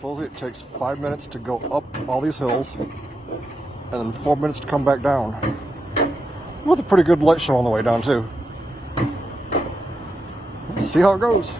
Supposedly it takes 5 minutes to go up all these hills, and then 4 minutes to come back down. With a pretty good light show on the way down too. See how it goes.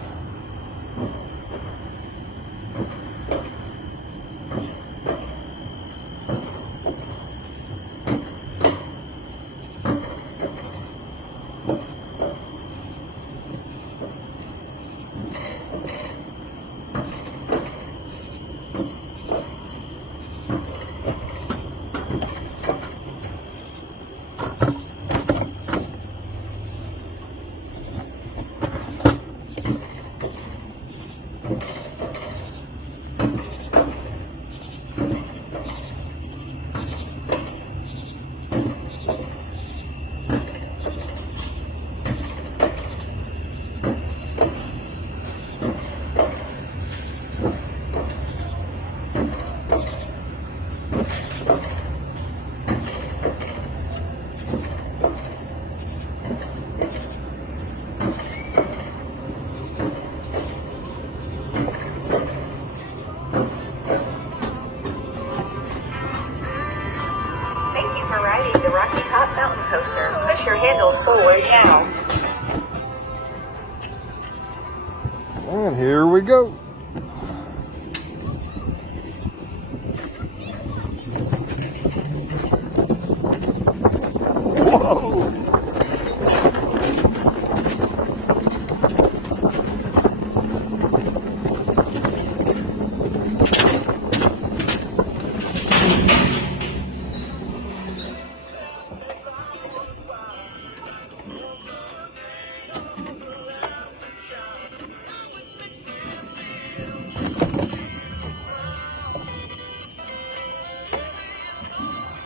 The Rocky Top Mountain Coaster. Push your handles forward now. And here we go. Whoa!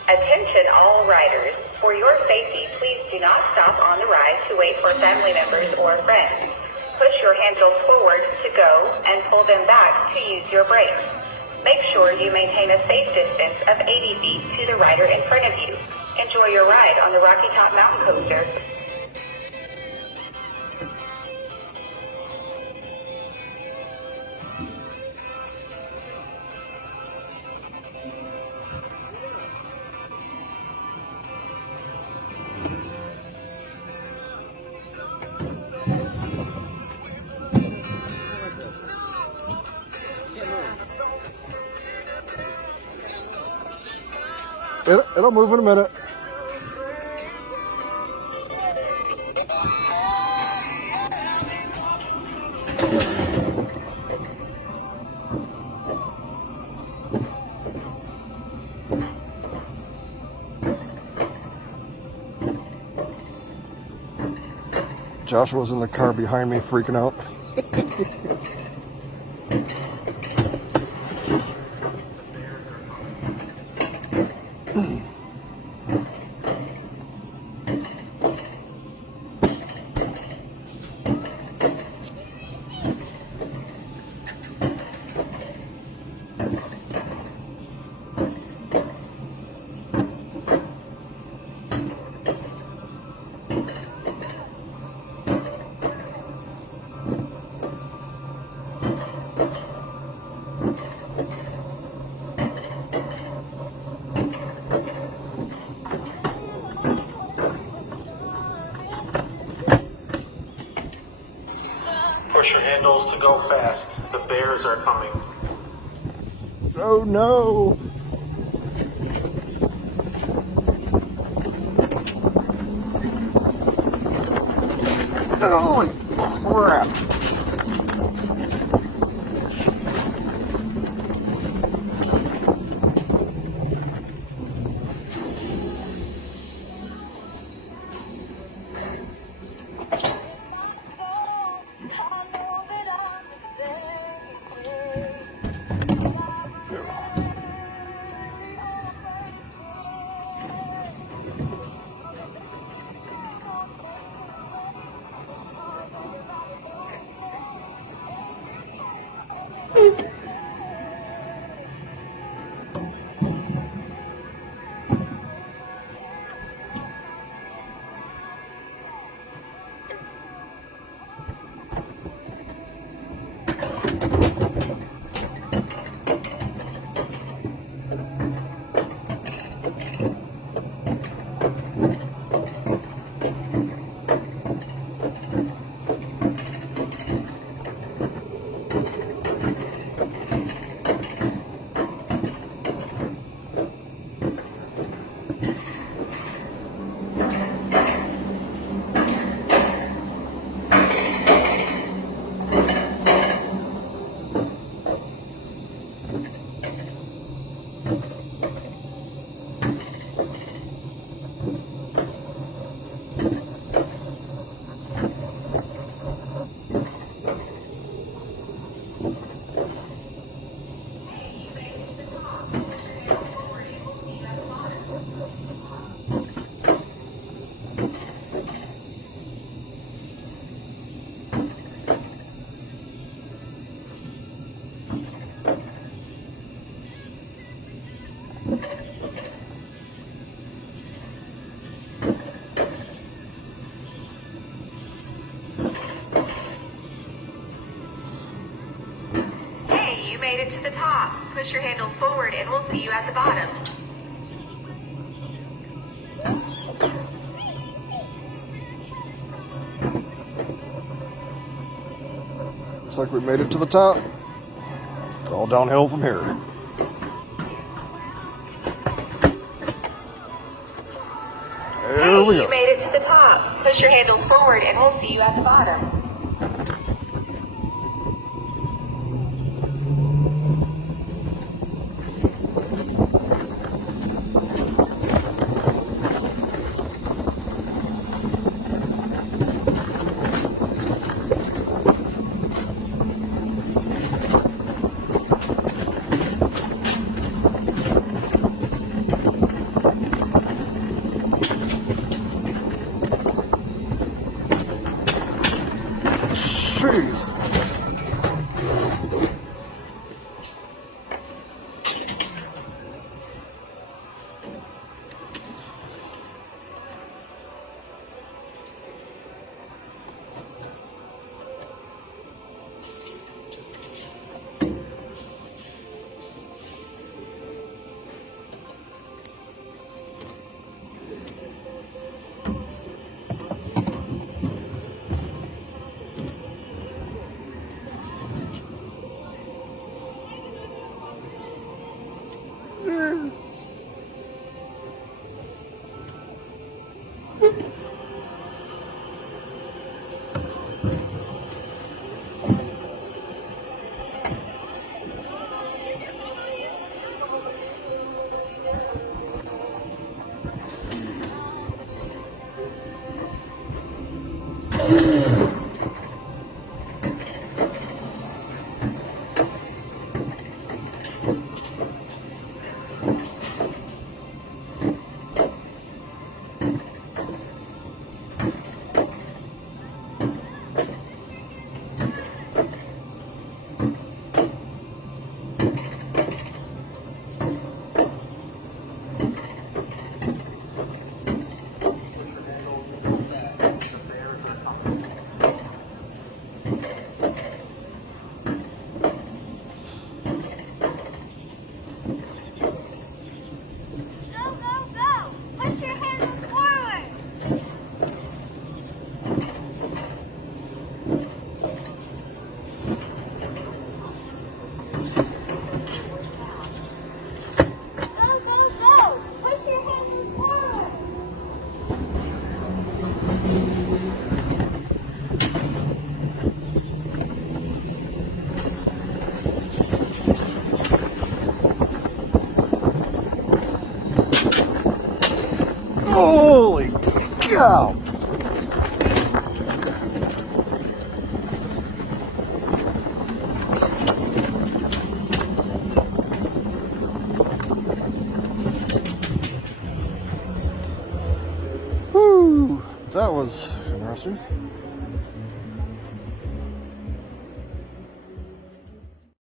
Attention all riders. For your safety, please do not stop on the ride to wait for family members or friends. Push your handles forward to go and pull them back to use your brakes. Make sure you maintain a safe distance of 80 feet to the rider in front of you. Enjoy your ride on the Rocky Top Mountain Coaster. It'll move in a minute. Joshua's in the car behind me freaking out. Push your handles to go fast. The bears are coming. Oh no! Holy crap! Hey, you made it to the top. Push your handles forward and we'll see you at the bottom. Looks like we made it to the top. It's all downhill from here. There we Hey, go. you made it to the top. Push your handles forward and we'll see you at the bottom. Jeez. Holy cow! Whew, that was interesting.